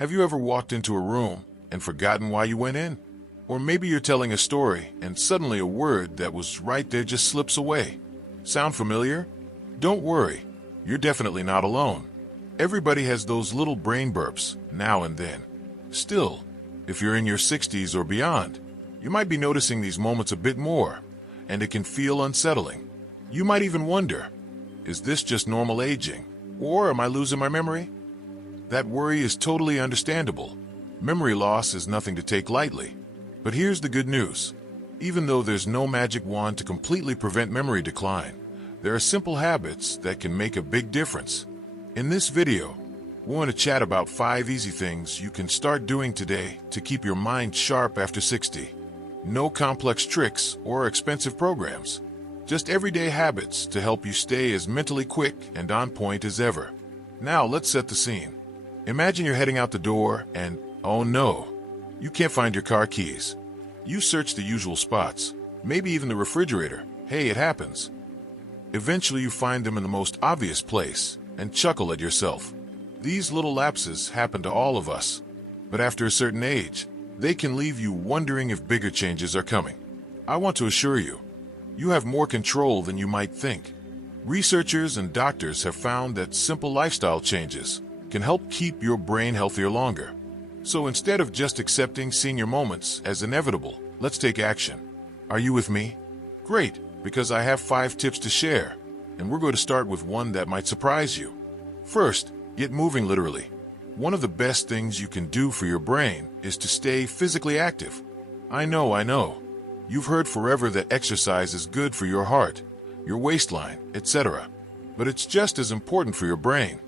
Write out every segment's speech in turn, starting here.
Have you ever walked into a room and forgotten why you went in? Or maybe you're telling a story and suddenly a word that was right there just slips away. Sound familiar? Don't worry, you're definitely not alone. Everybody has those little brain burps now and then. Still, if you're in your 60s or beyond, you might be noticing these moments a bit more, and it can feel unsettling. You might even wonder, is this just normal aging, or am I losing my memory? That worry is totally understandable. Memory loss is nothing to take lightly. But here's the good news. Even though there's no magic wand to completely prevent memory decline, there are simple habits that can make a big difference. In this video, we want to chat about 5 easy things you can start doing today to keep your mind sharp after 60. No complex tricks or expensive programs. Just everyday habits to help you stay as mentally quick and on point as ever. Now let's set the scene. Imagine you're heading out the door and, oh no, you can't find your car keys. You search the usual spots, maybe even the refrigerator. Hey, it happens. Eventually you find them in the most obvious place and chuckle at yourself. These little lapses happen to all of us, but after a certain age, they can leave you wondering if bigger changes are coming. I want to assure you, you have more control than you might think. Researchers and doctors have found that simple lifestyle changes can help keep your brain healthier longer. So instead of just accepting senior moments as inevitable, let's take action. Are you with me? Great, because I have 5 tips to share, and we're going to start with one that might surprise you. First, get moving literally. One of the best things you can do for your brain is to stay physically active. I know. You've heard forever that exercise is good for your heart, your waistline, etc. But it's just as important for your brain.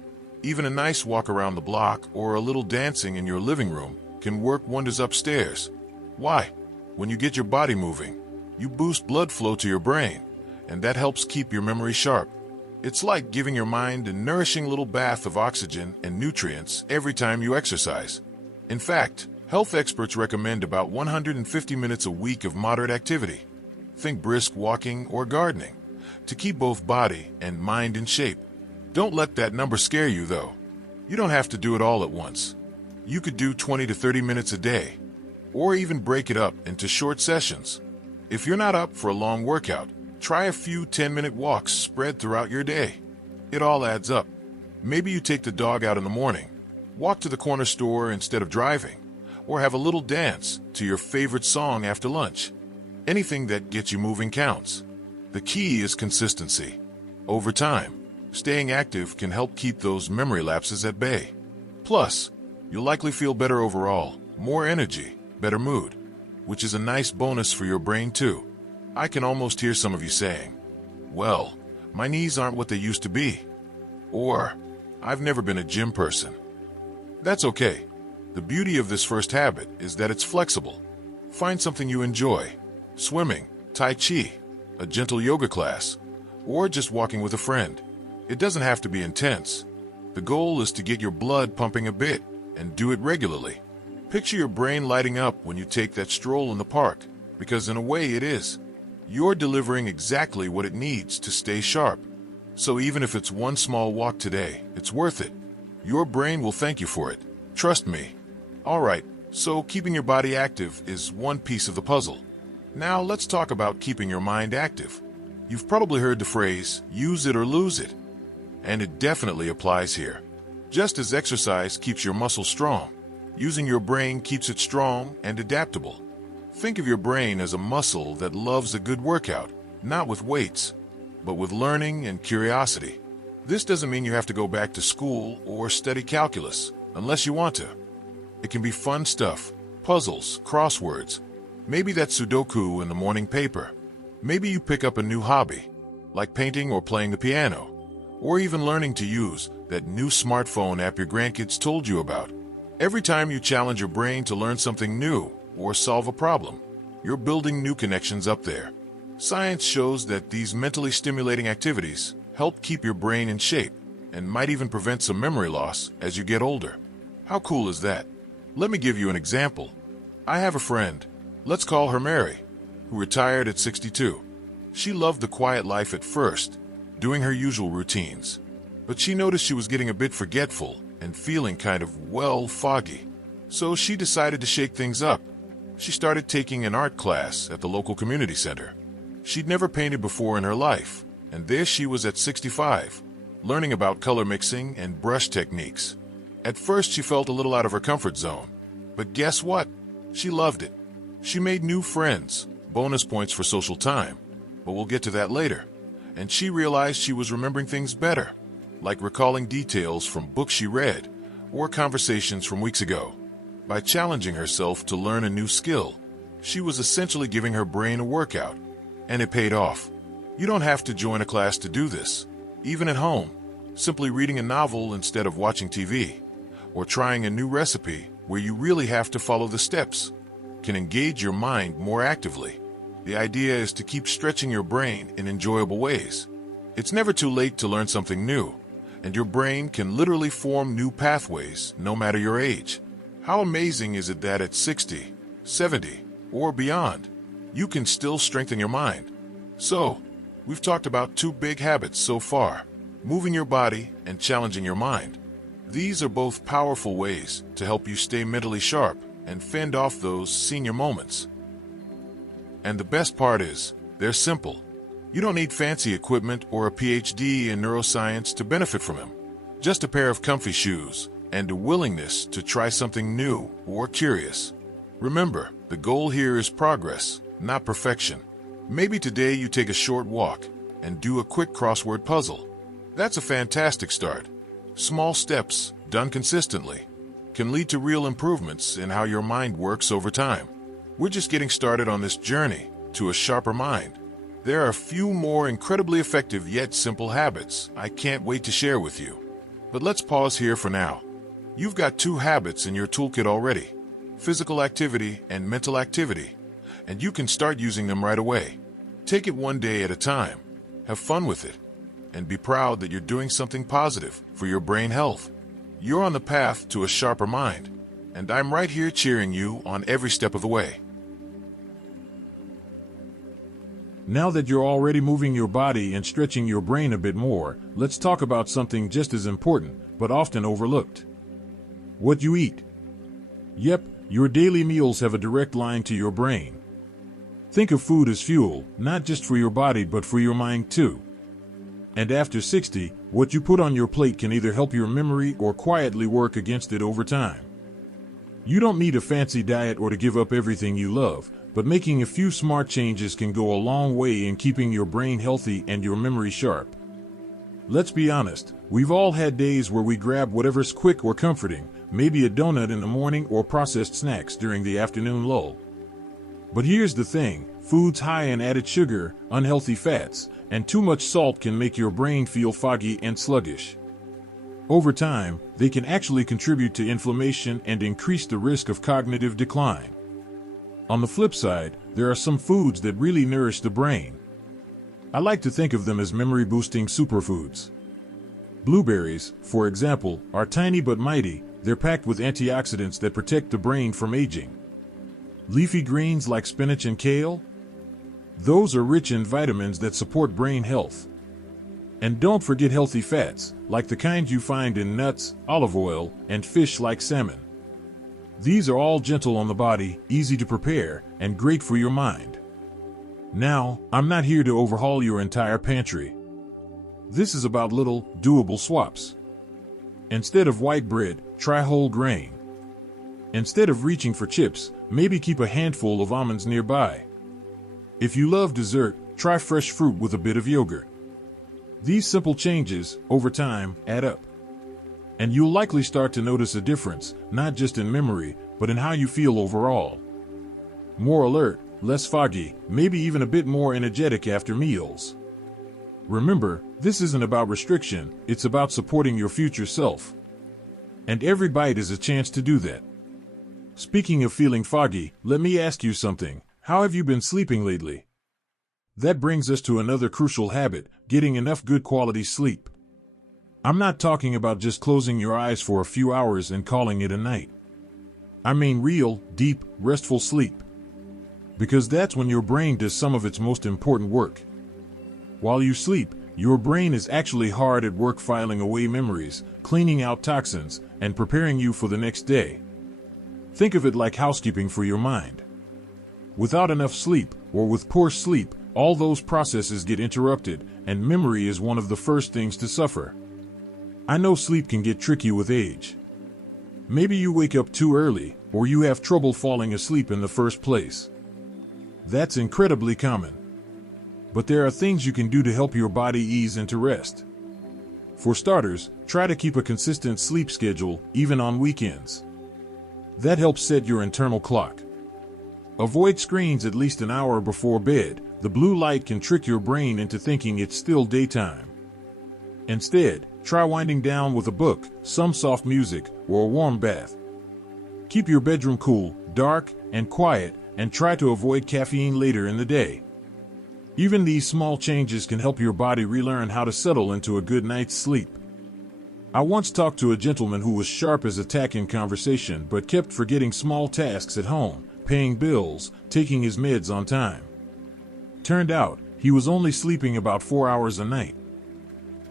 Even a nice walk around the block or a little dancing in your living room can work wonders upstairs. Why? When you get your body moving, you boost blood flow to your brain, and that helps keep your memory sharp. It's like giving your mind a nourishing little bath of oxygen and nutrients every time you exercise. In fact, health experts recommend about 150 minutes a week of moderate activity. Think brisk walking or gardening to keep both body and mind in shape. Don't let that number scare you, though. You don't have to do it all at once. You could do 20 to 30 minutes a day, or even break it up into short sessions. If you're not up for a long workout, try a few 10-minute walks spread throughout your day. It all adds up. Maybe you take the dog out in the morning, walk to the corner store instead of driving, or have a little dance to your favorite song after lunch. Anything that gets you moving counts. The key is consistency. Over time, staying active can help keep those memory lapses at bay. Plus, you'll likely feel better overall, more energy, better mood, which is a nice bonus for your brain too. I can almost hear some of you saying, well, my knees aren't what they used to be. Or, I've never been a gym person. That's okay. The beauty of this first habit is that it's flexible. Find something you enjoy. Swimming, Tai Chi, a gentle yoga class, or just walking with a friend. It doesn't have to be intense. The goal is to get your blood pumping a bit and do it regularly. Picture your brain lighting up when you take that stroll in the park, because in a way it is. You're delivering exactly what it needs to stay sharp. So even if it's one small walk today, it's worth it. Your brain will thank you for it. Trust me. Alright, so keeping your body active is one piece of the puzzle. Now let's talk about keeping your mind active. You've probably heard the phrase, use it or lose it. And it definitely applies here. Just as exercise keeps your muscles strong, using your brain keeps it strong and adaptable. Think of your brain as a muscle that loves a good workout, not with weights, but with learning and curiosity. This doesn't mean you have to go back to school or study calculus, unless you want to. It can be fun stuff, puzzles, crosswords. Maybe that's Sudoku in the morning paper. Maybe you pick up a new hobby, like painting or playing the piano, or even learning to use that new smartphone app your grandkids told you about. Every time you challenge your brain to learn something new or solve a problem, you're building new connections up there. Science shows that these mentally stimulating activities help keep your brain in shape and might even prevent some memory loss as you get older. How cool is that? Let me give you an example. I have a friend, let's call her Mary, who retired at 62. She loved the quiet life at first, doing her usual routines. But she noticed she was getting a bit forgetful and feeling kind of, well, foggy. So she decided to shake things up. She started taking an art class at the local community center. She'd never painted before in her life, and there she was at 65, learning about color mixing and brush techniques. At first, she felt a little out of her comfort zone. But guess what? She loved it. She made new friends, bonus points for social time, but we'll get to that later. And she realized she was remembering things better, like recalling details from books she read or conversations from weeks ago. By challenging herself to learn a new skill, she was essentially giving her brain a workout, and it paid off. You don't have to join a class to do this. Even at home, simply reading a novel instead of watching TV, or trying a new recipe where you really have to follow the steps, can engage your mind more actively. The idea is to keep stretching your brain in enjoyable ways. It's never too late to learn something new, and your brain can literally form new pathways no matter your age. How amazing is it that at 60, 70, or beyond, you can still strengthen your mind? So, we've talked about two big habits so far: moving your body and challenging your mind. These are both powerful ways to help you stay mentally sharp and fend off those senior moments. And the best part is, they're simple. You don't need fancy equipment or a PhD in neuroscience to benefit from them. Just a pair of comfy shoes and a willingness to try something new or curious. Remember, the goal here is progress, not perfection. Maybe today you take a short walk and do a quick crossword puzzle. That's a fantastic start. Small steps, done consistently, can lead to real improvements in how your mind works over time. We're just getting started on this journey to a sharper mind. There are a few more incredibly effective yet simple habits I can't wait to share with you. But let's pause here for now. You've got two habits in your toolkit already: physical activity and mental activity, and you can start using them right away. Take it one day at a time, have fun with it, and be proud that you're doing something positive for your brain health. You're on the path to a sharper mind, and I'm right here cheering you on every step of the way. Now that you're already moving your body and stretching your brain a bit more, let's talk about something just as important, but often overlooked: what you eat. Yep, your daily meals have a direct line to your brain. Think of food as fuel, not just for your body but for your mind too. And after 60, what you put on your plate can either help your memory or quietly work against it over time. You don't need a fancy diet or to give up everything you love, but making a few smart changes can go a long way in keeping your brain healthy and your memory sharp. Let's be honest, we've all had days where we grab whatever's quick or comforting, maybe a donut in the morning or processed snacks during the afternoon lull. But here's the thing: foods high in added sugar, unhealthy fats, and too much salt can make your brain feel foggy and sluggish. Over time, they can actually contribute to inflammation and increase the risk of cognitive decline. On the flip side, there are some foods that really nourish the brain. I like to think of them as memory-boosting superfoods. Blueberries, for example, are tiny but mighty. They're packed with antioxidants that protect the brain from aging. Leafy greens like spinach and kale? Those are rich in vitamins that support brain health. And don't forget healthy fats, like the kind you find in nuts, olive oil, and fish like salmon. These are all gentle on the body, easy to prepare, and great for your mind. Now, I'm not here to overhaul your entire pantry. This is about little, doable swaps. Instead of white bread, try whole grain. Instead of reaching for chips, maybe keep a handful of almonds nearby. If you love dessert, try fresh fruit with a bit of yogurt. These simple changes, over time, add up. And you'll likely start to notice a difference, not just in memory, but in how you feel overall. More alert, less foggy, maybe even a bit more energetic after meals. Remember, this isn't about restriction, it's about supporting your future self. And every bite is a chance to do that. Speaking of feeling foggy, let me ask you something. How have you been sleeping lately? That brings us to another crucial habit: getting enough good quality sleep. I'm not talking about just closing your eyes for a few hours and calling it a night. I mean real, deep, restful sleep. Because that's when your brain does some of its most important work. While you sleep, Your brain is actually hard at work filing away memories, cleaning out toxins, and preparing you for the next day. Think of it like housekeeping for your mind. Without enough sleep, or with poor sleep, all those processes get interrupted, and memory is one of the first things to suffer. I know sleep can get tricky with age. Maybe you wake up too early, or you have trouble falling asleep in the first place. That's incredibly common. But there are things you can do to help your body ease into rest. For starters, try to keep a consistent sleep schedule, even on weekends. That helps set your internal clock. Avoid screens at least an hour before bed. The blue light can trick your brain into thinking it's still daytime. Instead, try winding down with a book, some soft music, or a warm bath. Keep your bedroom cool, dark, and quiet, and try to avoid caffeine later in the day. Even these small changes can help your body relearn how to settle into a good night's sleep. I once talked to a gentleman who was sharp as a tack in conversation but kept forgetting small tasks at home, paying bills, taking his meds on time. Turned out, he was only sleeping about 4 hours a night.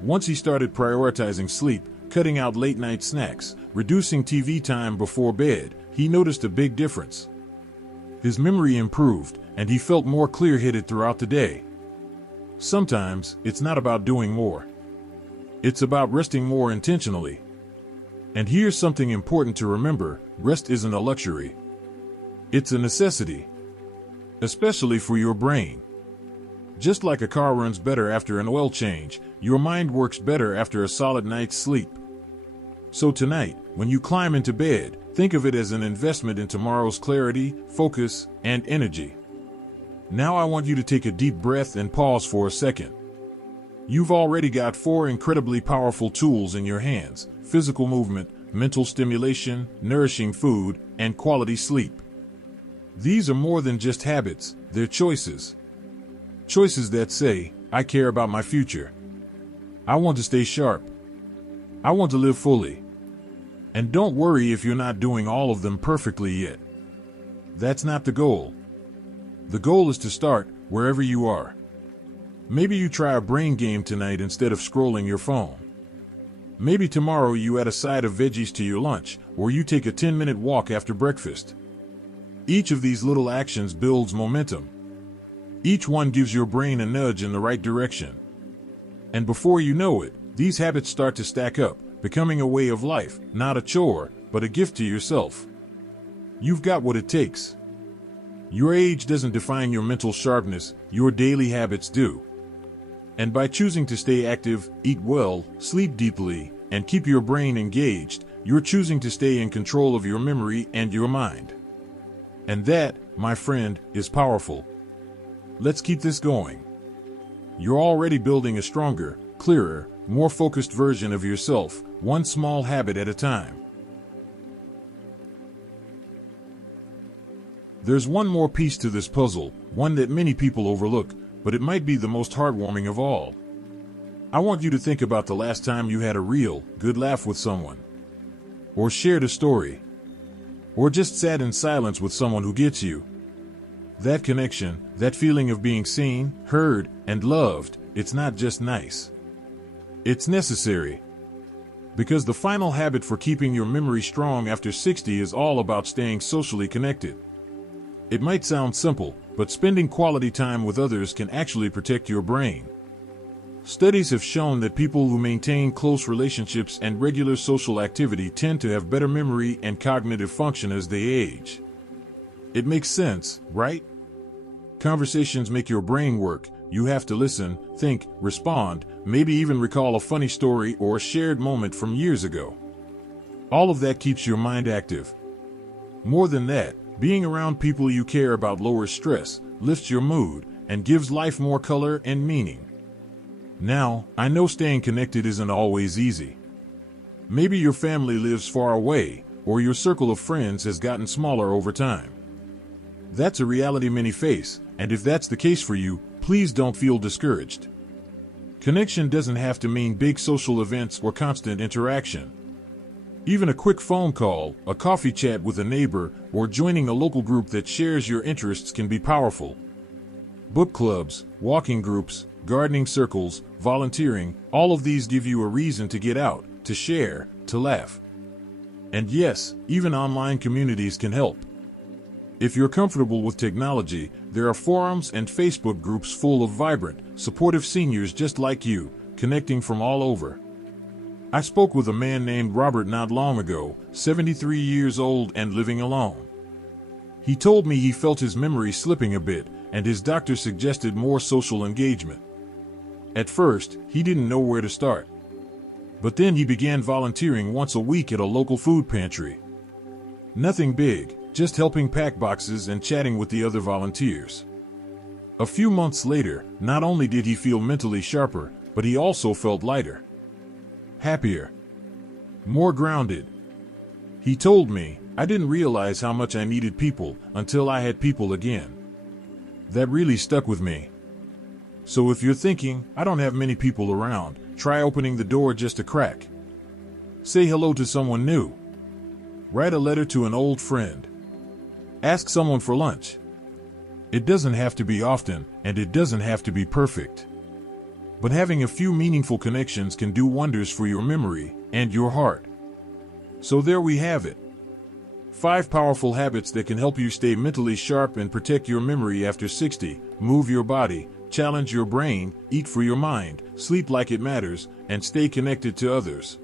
Once he started prioritizing sleep, cutting out late-night snacks, reducing TV time before bed, he noticed a big difference. His memory improved, and he felt more clear-headed throughout the day. Sometimes, it's not about doing more. It's about resting more intentionally. And here's something important to remember: rest isn't a luxury. It's a necessity. Especially for your brain. Just like a car runs better after an oil change, your mind works better after a solid night's sleep. So tonight, when you climb into bed, think of it as an investment in tomorrow's clarity, focus, and energy. Now I want you to take a deep breath and pause for a second. You've already got 4 incredibly powerful tools in your hands: physical movement, mental stimulation, nourishing food, and quality sleep. These are more than just habits, they're choices. Choices that say, I care about my future. I want to stay sharp. I want to live fully. And don't worry if you're not doing all of them perfectly yet. That's not the goal. The goal is to start wherever you are. Maybe you try a brain game tonight instead of scrolling your phone. Maybe tomorrow you add a side of veggies to your lunch, or you take a 10-minute walk after breakfast. Each of these little actions builds momentum. Each one gives your brain a nudge in the right direction. And before you know it, these habits start to stack up, becoming a way of life, not a chore, but a gift to yourself. You've got what it takes. Your age doesn't define your mental sharpness, your daily habits do. And by choosing to stay active, eat well, sleep deeply, and keep your brain engaged, you're choosing to stay in control of your memory and your mind. And that, my friend, is powerful. Let's keep this going. You're already building a stronger, clearer, more focused version of yourself, one small habit at a time. There's one more piece to this puzzle, one that many people overlook, but it might be the most heartwarming of all. I want you to think about the last time you had a real, good laugh with someone. Or shared a story. Or just sat in silence with someone who gets you. That connection, that feeling of being seen, heard, and loved, it's not just nice. It's necessary. Because the final habit for keeping your memory strong after 60 is all about staying socially connected. It might sound simple, but spending quality time with others can actually protect your brain. Studies have shown that people who maintain close relationships and regular social activity tend to have better memory and cognitive function as they age. It makes sense, right? Conversations make your brain work. You have to listen, think, respond, maybe even recall a funny story or a shared moment from years ago. All of that keeps your mind active. More than that, being around people you care about lowers stress, lifts your mood, and gives life more color and meaning. Now, I know staying connected isn't always easy. Maybe your family lives far away, or your circle of friends has gotten smaller over time. That's a reality many face, and if that's the case for you, please don't feel discouraged. Connection doesn't have to mean big social events or constant interaction. Even a quick phone call, a coffee chat with a neighbor, or joining a local group that shares your interests can be powerful. Book clubs, walking groups, gardening circles, volunteering, all of these give you a reason to get out, to share, to laugh. And yes, even online communities can help. If you're comfortable with technology, there are forums and Facebook groups full of vibrant, supportive seniors just like you, connecting from all over. I spoke with a man named Robert not long ago, 73 years old and living alone. He told me he felt his memory slipping a bit, and his doctor suggested more social engagement. At first, he didn't know where to start. But then he began volunteering once a week at a local food pantry. Nothing big, just helping pack boxes and chatting with the other volunteers. A few months later, not only did he feel mentally sharper, but he also felt lighter, happier, more grounded. He told me, "I didn't realize how much I needed people until I had people again." That really stuck with me. So if you're thinking, "I don't have many people around," try opening the door just a crack. Say hello to someone new. Write a letter to an old friend. Ask someone for lunch. It doesn't have to be often, and it doesn't have to be perfect. But having a few meaningful connections can do wonders for your memory and your heart. So there we have it. 5 powerful habits that can help you stay mentally sharp and protect your memory after 60. Move your body, challenge your brain, eat for your mind, sleep like it matters, and stay connected to others.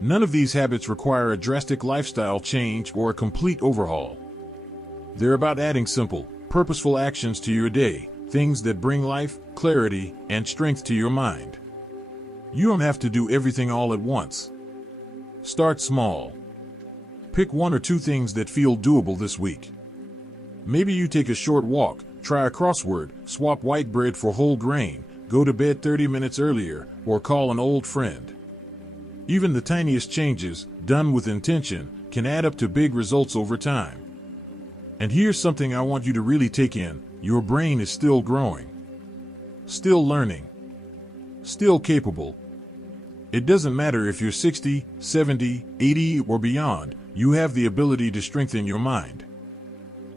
None of these habits require a drastic lifestyle change or a complete overhaul. They're about adding simple, purposeful actions to your day, things that bring life, clarity, and strength to your mind. You don't have to do everything all at once. Start small. Pick 1 or 2 things that feel doable this week. Maybe you take a short walk, try a crossword, swap white bread for whole grain, go to bed 30 minutes earlier, or call an old friend. Even the tiniest changes, done with intention, can add up to big results over time. And here's something I want you to really take in: your brain is still growing, still learning, still capable. It doesn't matter if you're 60, 70, 80, or beyond, you have the ability to strengthen your mind.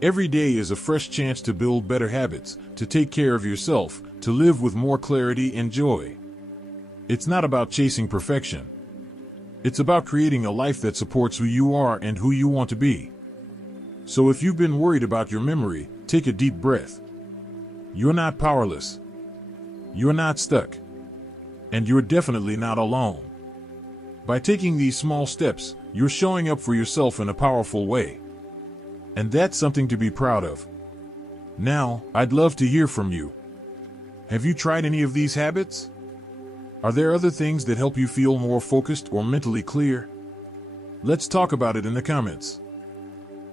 Every day is a fresh chance to build better habits, to take care of yourself, to live with more clarity and joy. It's not about chasing perfection. It's about creating a life that supports who you are and who you want to be. So if you've been worried about your memory, take a deep breath. You're not powerless. You're not stuck. And you're definitely not alone. By taking these small steps, you're showing up for yourself in a powerful way. And that's something to be proud of. Now, I'd love to hear from you. Have you tried any of these habits? Are there other things that help you feel more focused or mentally clear? Let's talk about it in the comments.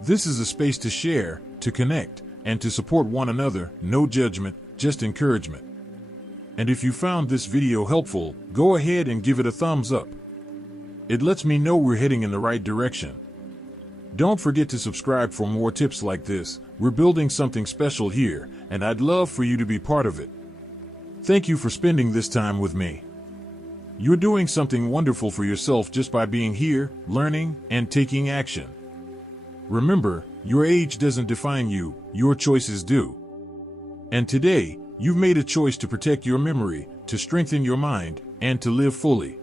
This is a space to share, to connect, and to support one another. No judgment, just encouragement. And if you found this video helpful, go ahead and give it a thumbs up. It lets me know we're heading in the right direction. Don't forget to subscribe for more tips like this. We're building something special here, and I'd love for you to be part of it. Thank you for spending this time with me. You're doing something wonderful for yourself just by being here, learning, and taking action. Remember, your age doesn't define you, your choices do. And today, you've made a choice to protect your memory, to strengthen your mind, and to live fully.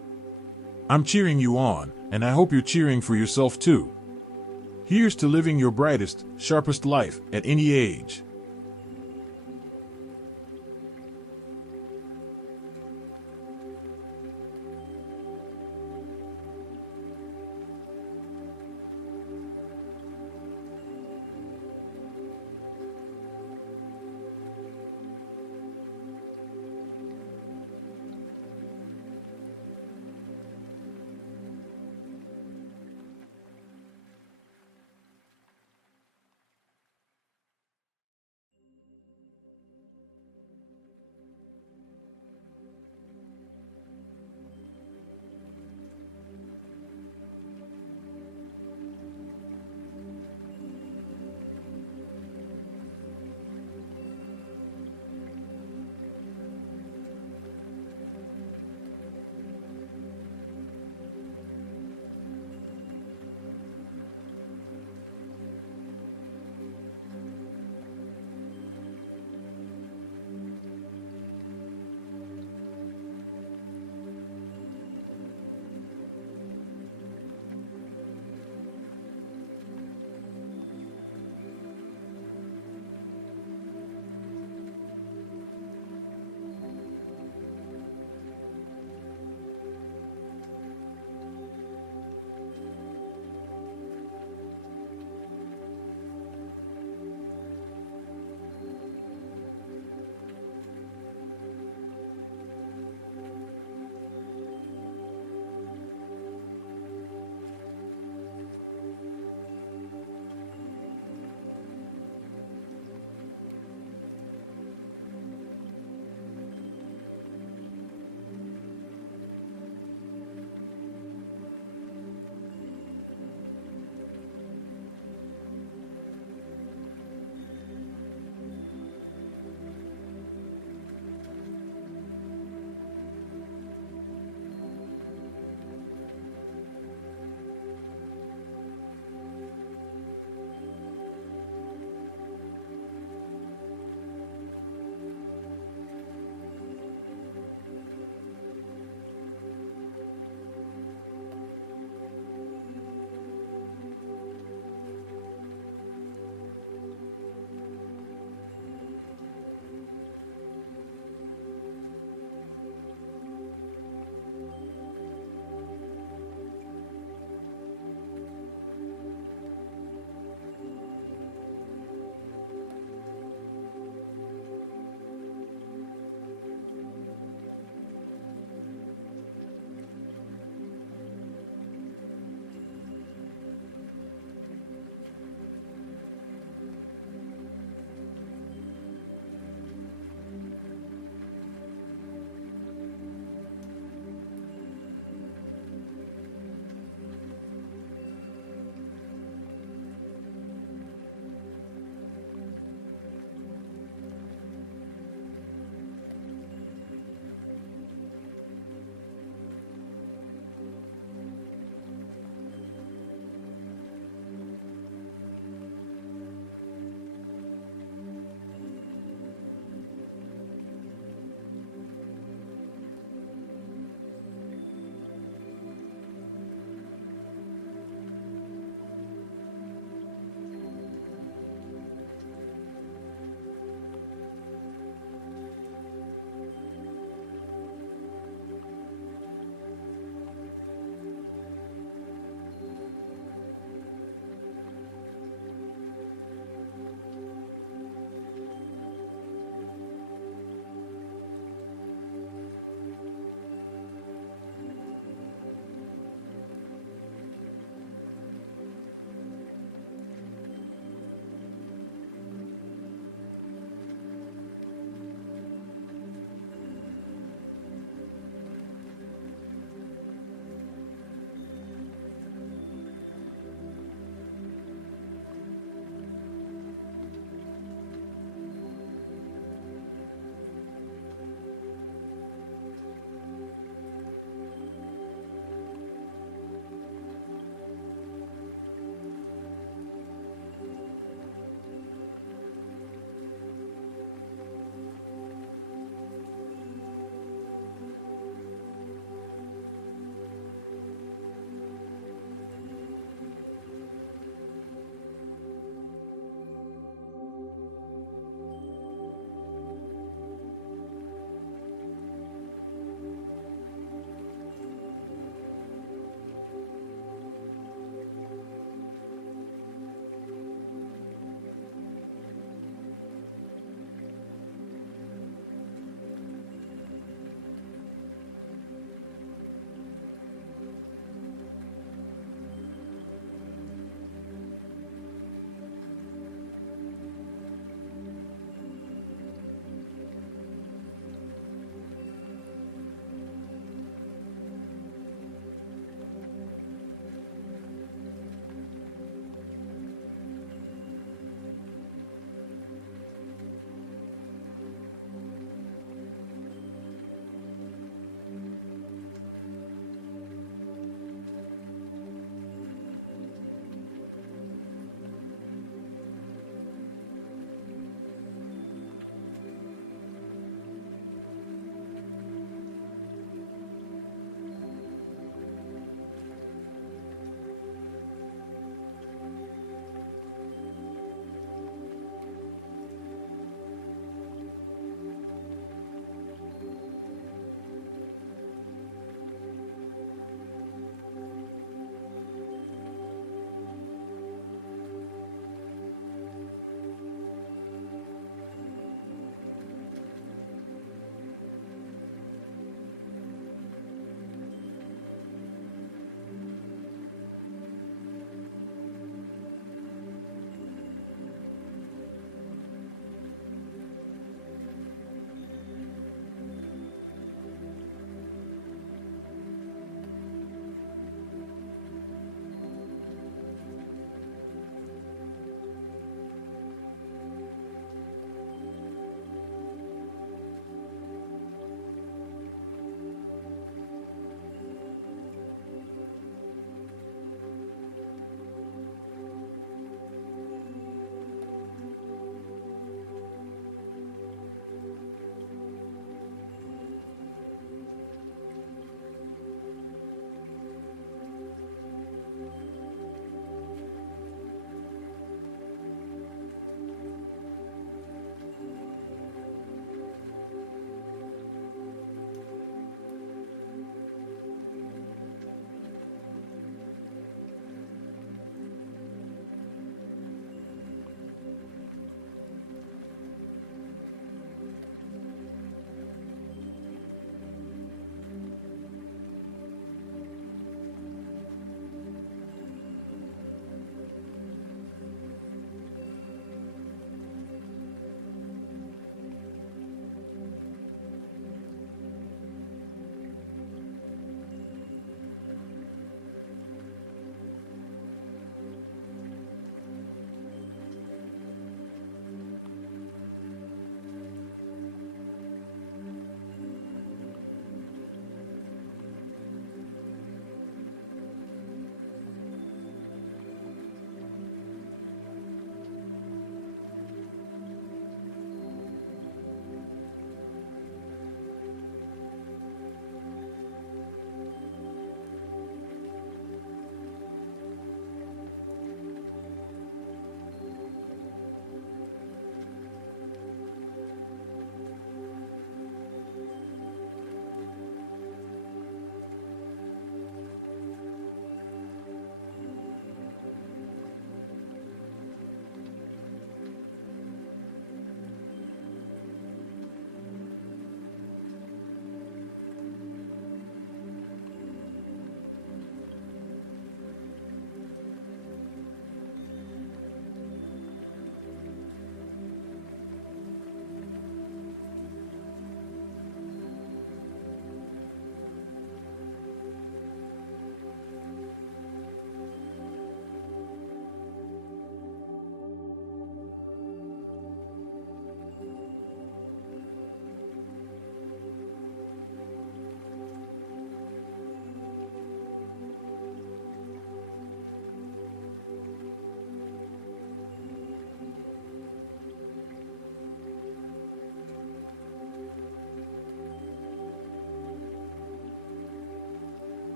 I'm cheering you on, and I hope you're cheering for yourself too. Here's to living your brightest, sharpest life at any age.